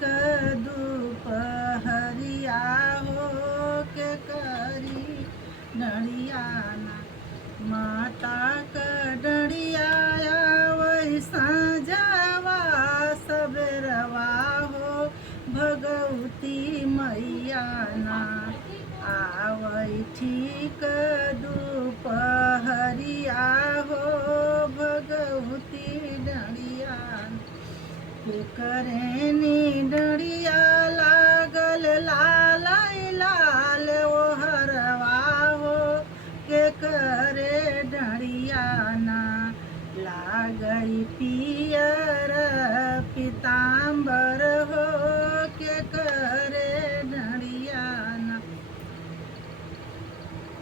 ठीक दुपहरिया हो के करी डरियाना माता क डरिया वैसा जावा सबेरवा हो भगवती मैया ना आवै ठीक दुपहरिया हो भगवती डरिया के करे नी डरिया लागल लाल लाल ओ हरवा हो के करे डरिया ना लागई पियर पीताम्बर हो